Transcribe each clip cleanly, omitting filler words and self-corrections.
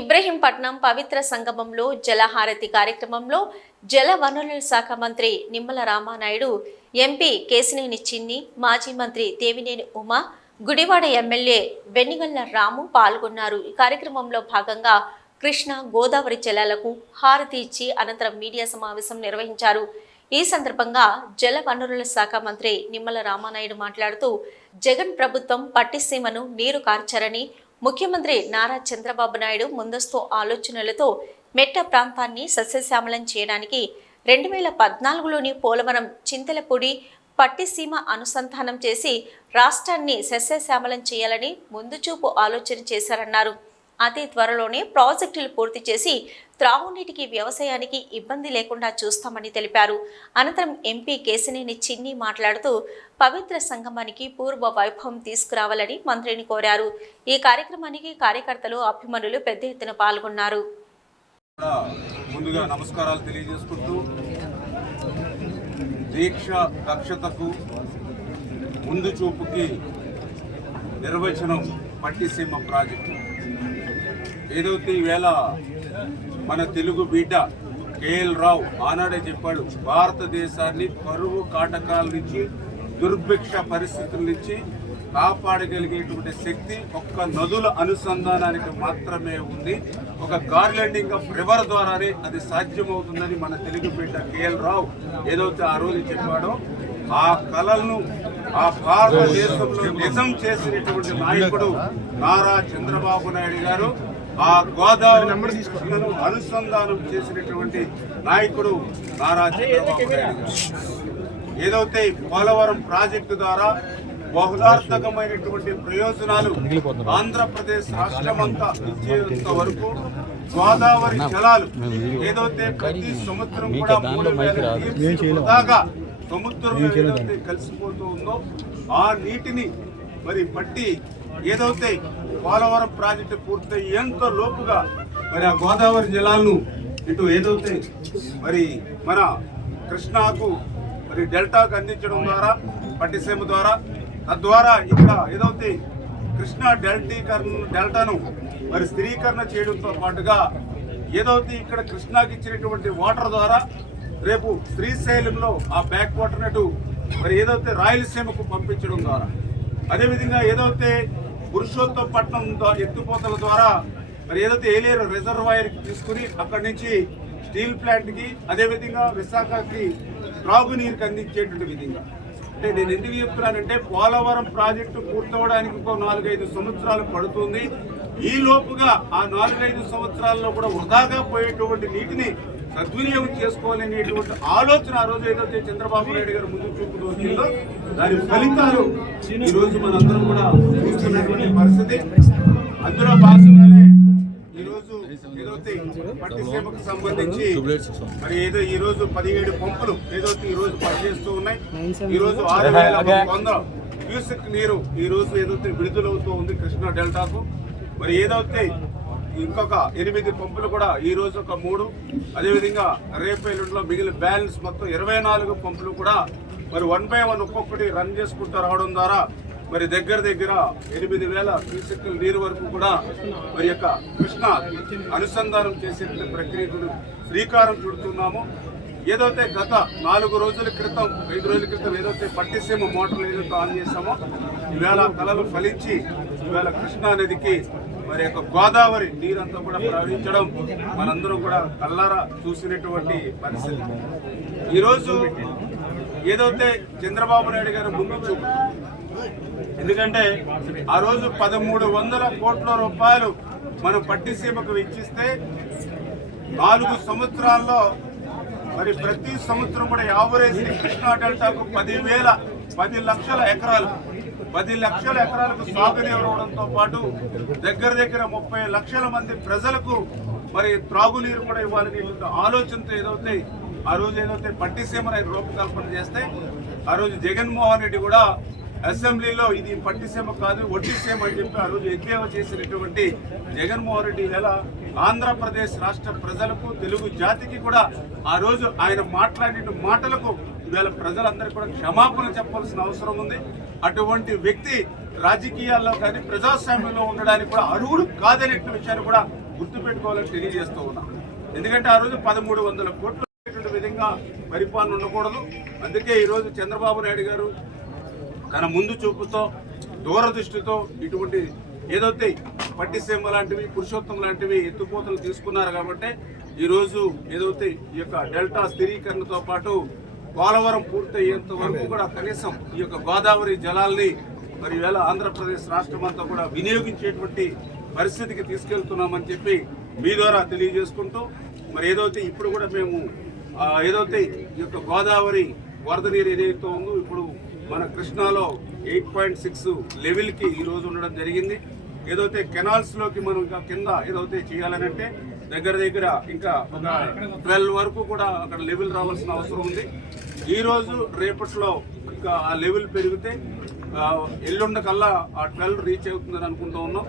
ఇబ్రహీంపట్నం పవిత్ర సంగమంలో జలహారతి కార్యక్రమంలో జల వనరుల శాఖ మంత్రి నిమ్మల రామానాయుడు, ఎంపీ కేశినేని చిన్ని, మాజీ మంత్రి దేవినేని ఉమా, గుడివాడ ఎమ్మెల్యే వెన్నిగళ్ల రాము పాల్గొన్నారు. ఈ కార్యక్రమంలో భాగంగా కృష్ణా గోదావరి జలాలకు హారతి ఇచ్చి అనంతరం మీడియా సమావేశం నిర్వహించారు. ఈ సందర్భంగా జల వనరుల శాఖ మంత్రి నిమ్మల రామానాయుడు మాట్లాడుతూ, జగన్ ప్రభుత్వం పట్టిసీమను నీరు కార్చారని, ముఖ్యమంత్రి నారా చంద్రబాబు నాయుడు ముందస్తు ఆలోచనలతో మెట్ట ప్రాంతాన్ని సస్యశ్యామలం చేయడానికి 2014లోని పోలవరం చింతలపూడి పట్టిసీమ అనుసంధానం చేసి రాష్ట్రాన్ని సస్యశ్యామలం చేయాలని ముందుచూపు ఆలోచన చేశారన్నారు. అతి త్వరలోనే ప్రాజెక్టులు పూర్తి చేసి త్రాగునీటికి, వ్యవసాయానికి ఇబ్బంది లేకుండా చూస్తామని తెలిపారు. అనంతరం ఎంపీ కేశినేని చిన్ని మాట్లాడుతూ, పవిత్ర సంగమానికి పూర్వ వైభవం తీసుకురావాలని మంత్రిని కోరారు. ఈ కార్యక్రమానికి కార్యకర్తలు, అభిమానులు పెద్ద ఎత్తున పాల్గొన్నారు. ముందుగా నమస్కారాలు తెలియజేసుకుంటూ, దీక్ష దక్షతకు ముందు చూపుకి నిర్వచనం పట్టిసీమ ప్రాజెక్టు. ఏదైతే ఈవేళ మన తెలుగు బిడ్డ కేఎల్ రావు ఆనాడే చెప్పాడు, భారతదేశాన్ని కరువు కాటకాల నుంచి, దుర్భిక్ష పరిస్థితుల నుంచి కాపాడగలిగేటువంటి శక్తి ఒక్క నదుల అనుసంధానానికి మాత్రమే ఉంది. ఒక గార్లెండింగ్ ఆఫ్ రివర్ ద్వారానే అది సాధ్యమవుతుందని మన తెలుగు బిడ్డ కేఎల్ రావు ఏదైతే ఆ రోజు చెప్పాడో, ఆ కలలను ఆ భారతదేశంలో నిజం చేసినటువంటి నాయకుడు నారా చంద్రబాబు నాయుడు గారు, ఆ గోదావరి అనుసంధానం చేసినటువంటి నాయకుడు నారా చంద్రబాబు నాయుడు గారు. ఏదైతే పోలవరం ప్రాజెక్టు ద్వారా బహుళార్థకమైనటువంటి ప్రయోజనాలు ఆంధ్రప్రదేశ్ రాష్ట్రమంతా ఇచ్చేంత వరకు గోదావరి జలాలు ఏదైతే ప్రతి సంవత్సరం కూడా 3,000 దాకా సముద్రంలో ఏదైతే కలిసిపోతూ ఉందో ఆ నీటిని మరి పట్టి ఏదైతే పోలవరం ప్రాజెక్టు పూర్తయ్యేంత లోపుగా మరి ఆ గోదావరి జలాలను ఇటు ఏదైతే మరి మన కృష్ణాకు మరి డెల్టాకు అందించడం ద్వారా, పట్టిసీమ ద్వారా, తద్వారా ఇక్కడ ఏదైతే కృష్ణా డెల్టాను మరి స్థిరీకరణ చేయడంతో పాటుగా ఏదైతే ఇక్కడ కృష్ణాకి ఇచ్చినటువంటి వాటర్ ద్వారా రేపు శ్రీశైలంలో ఆ బ్యాక్ వాటర్ అటు మరి ఏదైతే రాయలసీమకు పంపించడం ద్వారా, అదేవిధంగా ఏదైతే పురుషోత్తపట్నం ఎత్తుపోతల ద్వారా మరి ఏదైతే ఏలేరు రిజర్వాయర్కి తీసుకుని అక్కడి నుంచి స్టీల్ ప్లాంట్కి, అదేవిధంగా విశాఖకి త్రాగునీరుకి అందించేటువంటి విధంగా. అంటే నేను ఎందుకు చెప్తున్నానంటే, పోలవరం ప్రాజెక్టు పూర్తవడానికి ఇంకో 4-5 సంవత్సరాలు పడుతుంది. ఈ లోపుగా ఆ 4-5 సంవత్సరాల్లో కూడా వృధాగా పోయేటువంటి నీటిని సద్వినియోగం చేసుకోవాలనేటువంటి ఆలోచన ఆ రోజు ఏదైతే చంద్రబాబు నాయుడు గారు ముందు చూపుతూ వచ్చిందో, దాని ఫలితాలు ఈ రోజు మనందరం కూడా చూస్తున్నటువంటి పరిస్థితి. అందులో భాగంగానే ఈరోజు ఏదైతే పట్టిసీమకు సంబంధించి మరి ఏదో ఈ రోజు 17 పంపులు ఏదైతే ఈ రోజు పనిచేస్తూ ఉన్నాయి. ఈ రోజు 6,100 క్యూసెక్ నీరు ఈ రోజు ఏదైతే విడుదలవుతూ ఉంది కృష్ణా డెల్టాకు. మరి ఏదైతే ఇంకొక 8 పంపులు కూడా ఈ రోజు ఒక 3, అదేవిధంగా రేపు ఎల్లుండిలో మిగిలిన బ్యాలెన్స్ మొత్తం 24 పంపులు కూడా మరి 1 by 1 ఒక్కొక్కటి రన్ చేసుకుంటూ రావడం ద్వారా మరి దగ్గర 8,000 క్యూసెక్ల నీరు వరకు కూడా మరి యొక్క కృష్ణ అనుసంధానం చేసే ప్రక్రియకు శ్రీకారం చుడుతున్నాము. ఏదైతే గత 4 రోజుల క్రితం, 5 రోజుల క్రితం ఏదైతే పట్టిసీమ మోటార్లు ఏదైతే ఆన్ చేశామో, ఈవేళ కళలు ఫలించి ఈవేళ కృష్ణా నదికి మరి యొక్క గోదావరి నీరంతా కూడా ప్రవహించడం మనందరం కూడా కళ్ళారా చూసినటువంటి పరిస్థితి. ఈరోజు ఏదైతే చంద్రబాబు నాయుడు గారు ముందు చూపు, ఎందుకంటే ఆ రోజు 1,300 కోట్ల రూపాయలు మనం పట్టిసీమకు వెచ్చిస్తే 4 సంవత్సరాల్లో మరి ప్రతి సంవత్సరం కూడా యావరేజ్ కృష్ణా డెల్టాకు 10 లక్షల ఎకరాలకు సాగునీరు ఇవ్వడంతో పాటు దగ్గర 30 లక్షల మంది ప్రజలకు మరి త్రాగునీరు కూడా ఇవ్వాలనే ఆలోచనతో ఏదైతే ఆ రోజు ఏదైతే పట్టిసీమను రూపకల్పన చేస్తే, ఆ రోజు జగన్మోహన్ రెడ్డి కూడా అసెంబ్లీలో ఇది పట్టిసీమ కాదు ఒట్టిసీమ అని చెప్పి ఆ రోజు ఎద్దేవా చేసినటువంటి జగన్మోహన్ రెడ్డి వేళ ఆంధ్రప్రదేశ్ రాష్ట్ర ప్రజలకు, తెలుగు జాతికి కూడా ఆ రోజు ఆయన మాట్లాడిన మాటలకు ఇవాళ ప్రజలందరికీ కూడా క్షమాపణ చెప్పాల్సిన అవసరం ఉంది. అటువంటి వ్యక్తి రాజకీయాల్లో కానీ ప్రజాస్వామ్యంలో ఉండడానికి కూడా అర్హుడు కాదనే విషయాన్ని కూడా గుర్తుపెట్టుకోవాలని తెలియజేస్తూ ఉన్నాం. ఎందుకంటే ఆ రోజు 1300 కోట్లు విధంగా పరిపాలన ఉండకూడదు. అందుకే ఈరోజు చంద్రబాబు నాయుడు గారు తన ముందు చూపుతో దూరదృష్టితో ఇటువంటి ఏదైతే పట్టిసీమ లాంటివి పురుషోత్తం లాంటివి ఎత్తుపోతలు తీసుకున్నారు. కాబట్టి ఈరోజు ఏదైతే ఈ యొక్క డెల్టా స్థిరీకరణతో పాటు పోలవరం పూర్తయ్యేంత వరకు కూడా కనీసం ఈ యొక్క గోదావరి జలాల్ని మరి వేళ ఆంధ్రప్రదేశ్ రాష్ట్రం అంతా కూడా వినియోగించేటువంటి పరిస్థితికి తీసుకెళ్తున్నామని చెప్పి మీ ద్వారా తెలియజేసుకుంటూ మరి ఏదైతే ఇప్పుడు కూడా మేము ఏదైతే ఈ యొక్క గోదావరి వరద నీరు ఏదైతే ఉందో ఇప్పుడు మన కృష్ణాలో 8.6 లెవెల్కి ఈరోజు ఉండడం జరిగింది. ఏదైతే కెనాల్స్లోకి మనం ఇంకా కింద ఏదైతే చేయాలనంటే దగ్గర ఇంకా ఒక 12 వరకు కూడా అక్కడ లెవెల్ రావాల్సిన అవసరం ఉంది. ఈరోజు రేపట్లో ఇంకా ఆ లెవెల్ పెరిగితే ఎల్లుండ కల్లా ఆ 12 రీచ్ అవుతుందని అనుకుంటూ ఉన్నాం.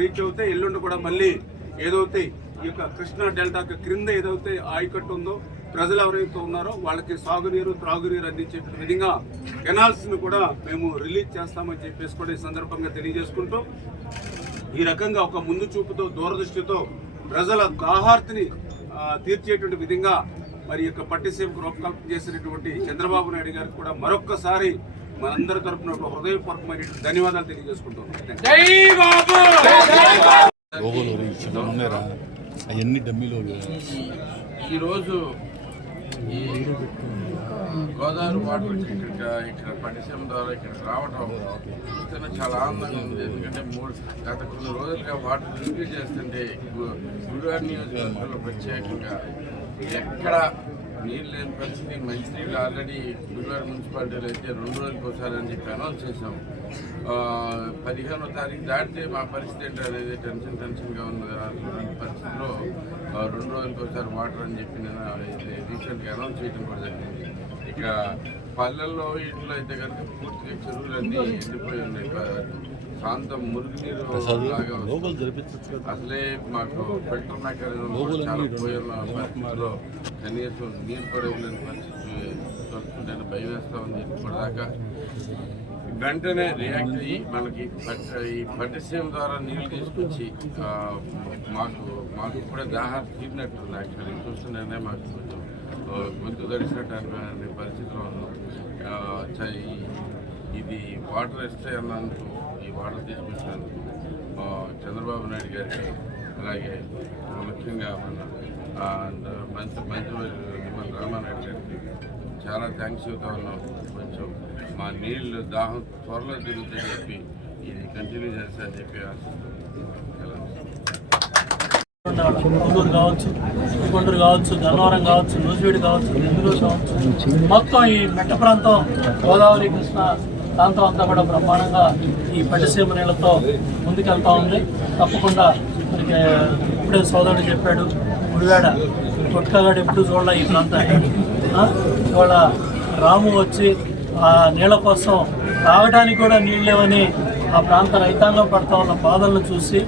రీచ్ అవుతే ఎల్లుండి కూడా మళ్ళీ ఏదైతే ఈ యొక్క కృష్ణా డెల్టాకి క్రింద ఏదైతే ఆయకట్టు ఉందో ప్రజలు ఎవరైతే ఉన్నారో వాళ్ళకి సాగునీరు త్రాగునీరు అందించే విధంగా కెనాల్స్ను కూడా మేము రిలీజ్ చేస్తామని చెప్పేసి కూడా ఈ సందర్భంగా తెలియజేసుకుంటూ ఈ రకంగా ఒక ముందు చూపుతో దూరదృష్టితో ప్రజల దాహార్తిని తీర్చేటువంటి విధంగా మరి యొక్క పట్టిసీమకు రూపకల్పన చేసినటువంటి చంద్రబాబు నాయుడు గారికి కూడా మరొక్కసారి మనందరి తరఫున హృదయపూర్వకమైన ధన్యవాదాలు తెలియజేసుకుంటున్నాం. ఈరోజు ఈ గోదావరి వాటర్ ఇక్కడ పట్టిసీమ ద్వారా ఇక్కడికి రావటం చూస్తేనే చాలా ఆనందంగా ఉంది. ఎందుకంటే గత కొన్ని రోజులుగా వాటర్ రిలీజ్ చేస్తుంటే గుడివాడ నియోజకవర్గంలో ప్రత్యేకంగా ఎక్కడ నీళ్ళు లేని పరిస్థితి. మంచినీళ్ళు ఆల్రెడీ గుడివాడ మున్సిపాలిటీలో అయితే 2 రోజులకు ఒకసారి అని చెప్పి అనౌన్స్ చేసాం. 15వ తారీఖు దాటితే మా పరిస్థితి ఏంటి అనేది టెన్షన్గా ఉంది. అటువంటి పరిస్థితిలో 2 రోజులకు ఒకసారి వాటర్ అని చెప్పి నేను రీసెంట్గా అనౌన్స్ చేయడం కూడా జరిగింది. ఇక పల్లెల్లో ఇంట్లో అయితే కనుక పూర్తిగా చెరువులన్నీ ఎండిపోయి ఉన్నాయి. ప్రాంతం మురుగునీరు లాగా అసలే మాకు ఫిల్టర్ మెకానిజం చాలా పోయిన పరిస్థితిలో కనీసం నీరు పడవలేని పరిస్థితి వస్తుంటే భయం వేస్తా ఉంది. ఇప్పటిదాకా వెంటనే రియాక్ట్ అయ్యి మనకి ఈ పట్టిసీమ ద్వారా నీళ్ళు తీసుకొచ్చి మాకు ఇప్పుడే దాహాలు తీరినట్టుంది. యాక్చువల్లీ చూస్తుంటేనే మాకు కొంచెం గొంతు తడిసినట్టు అనే పరిస్థితిలో ఉన్నాం. ఇది వాటర్ ఇస్తే అన్నందుకు ఈ వాటర్ తీసుకొచ్చినందుకు చంద్రబాబు నాయుడు గారికి అలాగే ముఖ్యంగా మన మంత్రివర్యులు నిమ్మల రామానాయుడు గారికి చాలా థ్యాంక్స్ చెబుతా ఉన్నాం. కొంచెం మా నీళ్ళు దాహం త్వరలో తిరుగుతాయని చెప్పి ఇది కంటిన్యూ చేస్తారని చెప్పి కొల్లూరు కావచ్చు, కొండూరు కావచ్చు, గన్నవరం కావచ్చు, నూజివీడు కావచ్చు, నెల్లూరు కావచ్చు, మొత్తం ఈ మెట్ట ప్రాంతం గోదావరి కృష్ణ ప్రాంతం అంతా కూడా బ్రహ్మాండంగా ఈ పట్టిసీమ నీళ్ళతో ముందుకెళ్తా ఉంది. తప్పకుండా మనకి ఇప్పుడే సోదరుడు చెప్పాడు, గుడివాడ కొట్టుకగాడు ఎప్పుడు చూడాలి ఈ ప్రాంతాన్ని. ఇవాళ రాము వచ్చి ఆ నీళ్ళ కోసం తాగడానికి కూడా నీళ్ళు లేవని ఆ ప్రాంత రైతాంగం పడుతూ ఉన్న బాధలను చూసి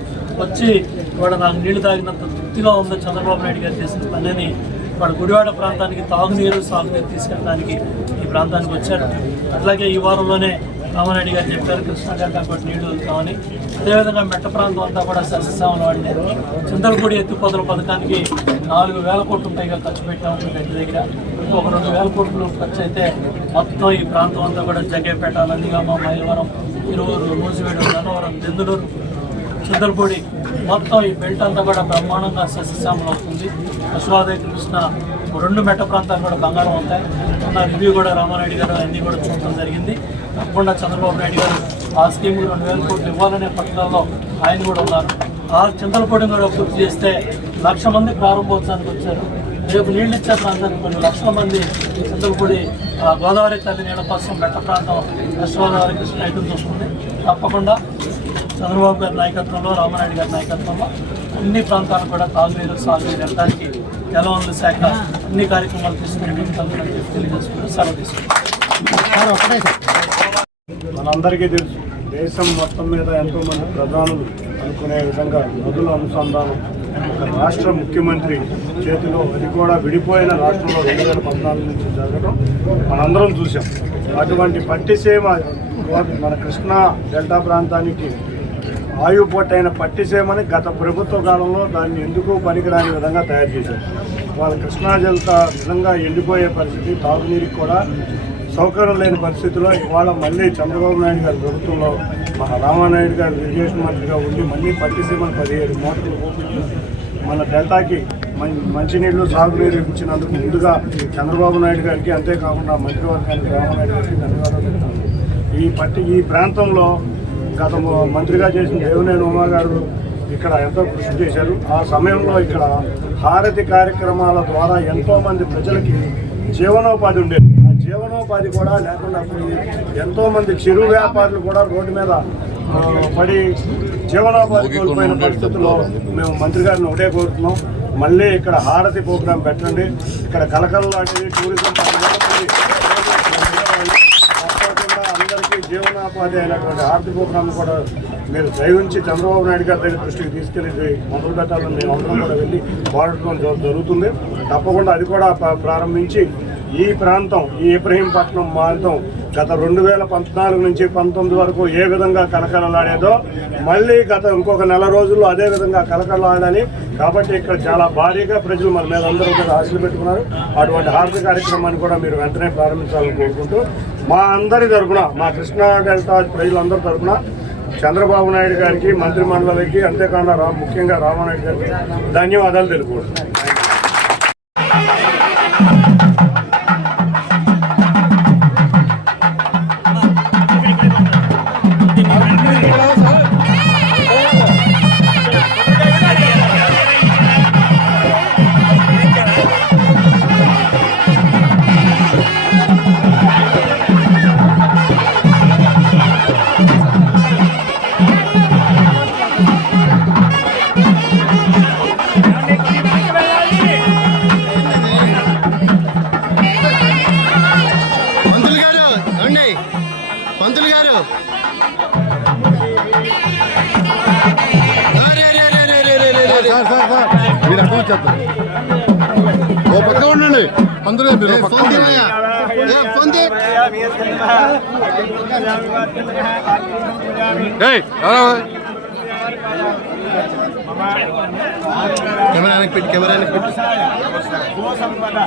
వచ్చి ఇవాళ నాకు నీళ్లు తాగినంత తృప్తిగా ఉందో చంద్రబాబు నాయుడు గారు చేసిన పనిని ఇవాళ గుడివాడ ప్రాంతానికి తాగునీరు సాగునీరు తీసుకెళ్ళడానికి ఈ ప్రాంతానికి వచ్చారు. అట్లాగే ఈ వారంలోనే రామానాయుడు గారు చెప్పారు కృష్ణా డెల్టా కూడా నీళ్లు వదులుతామని. అదేవిధంగా మెట్ట ప్రాంతం అంతా కూడా సస్యశ్యామలు వాడినారు. చింతలపూడి ఎత్తిపోతల పథకానికి 4,000 కోట్లు పైగా ఖర్చు పెట్టాము. గట్టి దగ్గర ఇంకొక 2,000 కోట్లు ఖర్చు అయితే మొత్తం ఈ ప్రాంతం అంతా కూడా జగ్గేపేట, నందిగామ, మైలవరం, ఇరువురు, నూజివీడు, గన్నవరం, దెందులూరు, చింతలపూడి మొత్తం ఈ బెల్ట్ అంతా కూడా బ్రహ్మాండంగా సస్యశ్యామలు అవుతుంది. అశ్వాదే కృష్ణ 2 మెట్ట ప్రాంతాలు కూడా బంగారం అవుతాయి. ఉన్న రివ్యూ కూడా రామానాయుడు గారు అన్నీ కూడా చూడటం జరిగింది. తప్పకుండా చంద్రబాబు నాయుడు గారు ఆ స్కీమ్ 2,000 కోట్లు ఇవ్వాలనే పట్టణంలో ఆయన కూడా ఉన్నారు. ఆ చింతలపూడిని కూడా పూర్తి చేస్తే 1,00,000 మంది ప్రారంభోత్సవానికి వచ్చారు. రేపు నీళ్ళు ఇచ్చే ప్రాంతానికి కొన్ని 1,00,000 మంది చింతలపూడి గోదావరి తల్లి నీళ్ళ కోసం మెట్ట ప్రాంతం అశ్వగోదావరి కృష్ణ ఐటమ్ చూస్తుంది. తప్పకుండా చంద్రబాబు గారి నాయకత్వంలో, రామానాయుడు గారి నాయకత్వంలో అన్ని ప్రాంతాలకు కూడా తాగునీరు సాగునీరు వెళ్ళడానికి జలవనరుల శాఖ అన్ని కార్యక్రమాలు తీసుకుని తెలియజేసుకుంటూ సెలవు తీసుకుంటాం. మనందరికీ తెలుసు, దేశం మొత్తం మీద ఎంతోమంది ప్రధానులు అనుకునే విధంగా నదుల అనుసంధానం ఒక రాష్ట్ర ముఖ్యమంత్రి చేతిలో, అది కూడా విడిపోయిన రాష్ట్రంలో 2014 నుంచి జరగడం మనందరం చూసాం. అటువంటి పట్టిసీమ మన కృష్ణా డెల్టా ప్రాంతానికి ఆయుపట్టైన పట్టిసీమని గత ప్రభుత్వ కాలంలో దాన్ని ఎందుకు పనికిరాని విధంగా తయారు చేశారు. వాళ్ళ కృష్ణా జలత నిజంగా ఎండిపోయే పరిస్థితి, తాగునీరికి కూడా సౌకర్యం లేని పరిస్థితిలో ఇవాళ మళ్ళీ చంద్రబాబు నాయుడు గారి ప్రభుత్వంలో మన రామానాయుడు గారు ఇరిగేషన్ మంత్రిగా ఉండి మళ్ళీ పట్టిసీమను 17 మోటార్లు ఓపించి మన డెల్టాకి మంచినీళ్లు సాగునీరు ఇచ్చినందుకు ముందుగా చంద్రబాబు నాయుడు గారికి, అంతేకాకుండా మంత్రివర్గానికి రామానాయుడు గారికి ధన్యవాదాలు చెప్తున్నాను. ఈ ప్రాంతంలో గత మంత్రిగా చేసిన దేవినేని ఉమా గారు ఇక్కడ ఎంతో కృషి చేశారు. ఆ సమయంలో ఇక్కడ హారతి కార్యక్రమాల ద్వారా ఎంతోమంది ప్రజలకి జీవనోపాధి ఉండేది. ఆ జీవనోపాధి కూడా లేకుండా పోయి ఎంతోమంది చిరు వ్యాపారులు కూడా రోడ్డు మీద పడి జీవనోపాధి కోల్పోయిన పరిస్థితుల్లో మేము మంత్రి గారిని ఒకటే కోరుతున్నాం, మళ్ళీ ఇక్కడ హారతి ప్రోగ్రాం పెట్టండి. ఇక్కడ కలకలలాంటిది టూరిజం అందరికీ జీవనోపాధి అయినటువంటి హారతి ప్రోగ్రాం కూడా మీరు దయవుంచి చంద్రబాబు నాయుడు గారి దగ్గర దృష్టికి తీసుకెళ్ళి మొదలు పెట్టాలని మేము అందరం కూడా వెళ్ళి పోరాటం జరుగుతుంది. తప్పకుండా అది కూడా ప్రారంభించి ఈ ప్రాంతం, ఈ ఇబ్రహీంపట్నం ప్రాంతం గత 2014 నుంచి 19 వరకు ఏ విధంగా కలకలలాడేదో మళ్ళీ ఇంకొక నెల రోజుల్లో అదే విధంగా కలకలలాడాలి. కాబట్టి ఇక్కడ చాలా భారీగా ప్రజలు మన మీద అందరూ కూడా ఆశలు పెట్టుకున్నారు. అటువంటి హారతి కార్యక్రమాన్ని కూడా మీరు వెంటనే ప్రారంభించాలని కోరుకుంటూ మా అందరి తరఫున, మా కృష్ణా డెల్టా ప్రజలందరి తరఫున చంద్రబాబు నాయుడు గారికి, మంత్రి మండలికి, అంతేకాకుండా ముఖ్యంగా రామానాయుడు గారికి ధన్యవాదాలు తెలుపుకుంటున్నాను. పంతులు గారు మీరు అర్థం వచ్చేస్తారు. ఓ పక్క ఉండండి పంతులు గారు, మీరు కెమెరానికి పెట్టి భూసంపద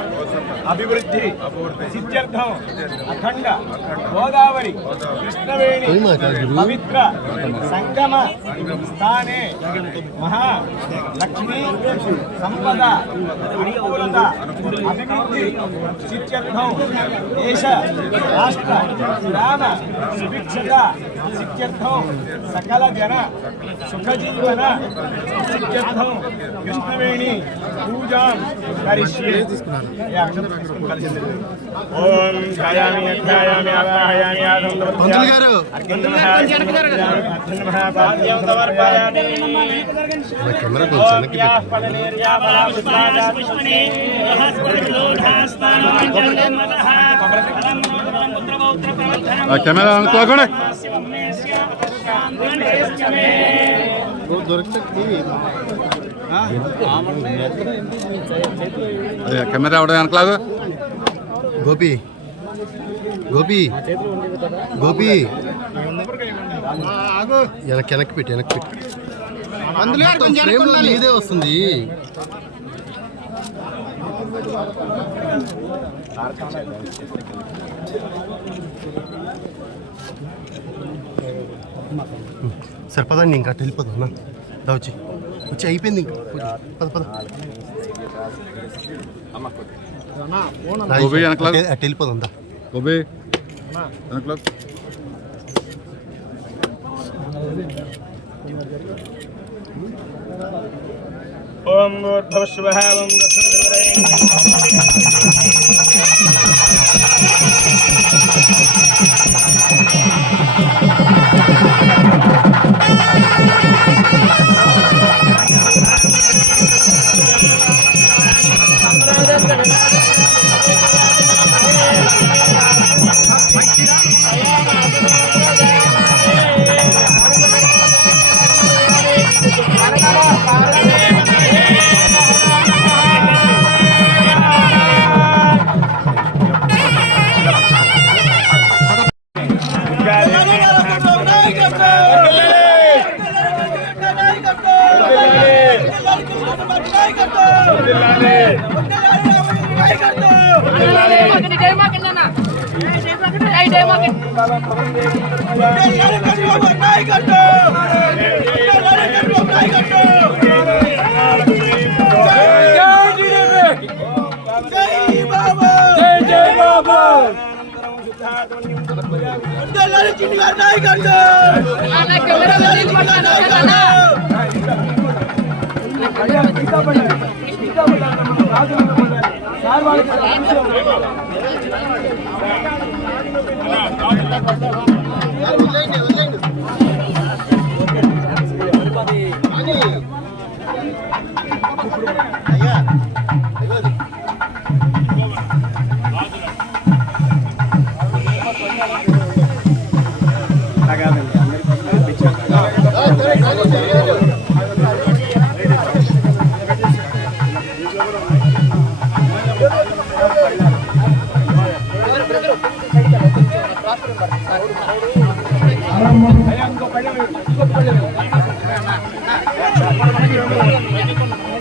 అభివృద్ధి సిద్ధ్యర్థం అఖండ గోదావరి కృష్ణవేణి పవిత్ర సంగమ స్థానే మహా లక్ష్మీ సంపద అనుకూలత అభివృద్ధి సిద్ధ్యర్థం దేశ రాష్ట్ర గ్రామ సుభిక్షత సిద్ధ్యర్థం సకల జన సుఖజీవన సిద్ధ్యర్థం కృష్ణవేణి పూజాం కరిష్యే. ఓం ధ్యాయామి అధ్యాయామి ఆవాహయామి పంతులు గారు కెమెరా కెమెరా అనుకోకుండా దొరికితే కెమెరా అవడం వెనకలాగా గోపి గోపి గోపి వెనక్కి పెట్టి ఇదే వస్తుంది. సరే పదండి, ఇంకా వెళ్ళిపోదాం అన్న. వచ్చి అయిపోయింది ఇంకా పద అటు వెళ్ళిపోదాం. ఓం భూర్భువః ఓం Gracias.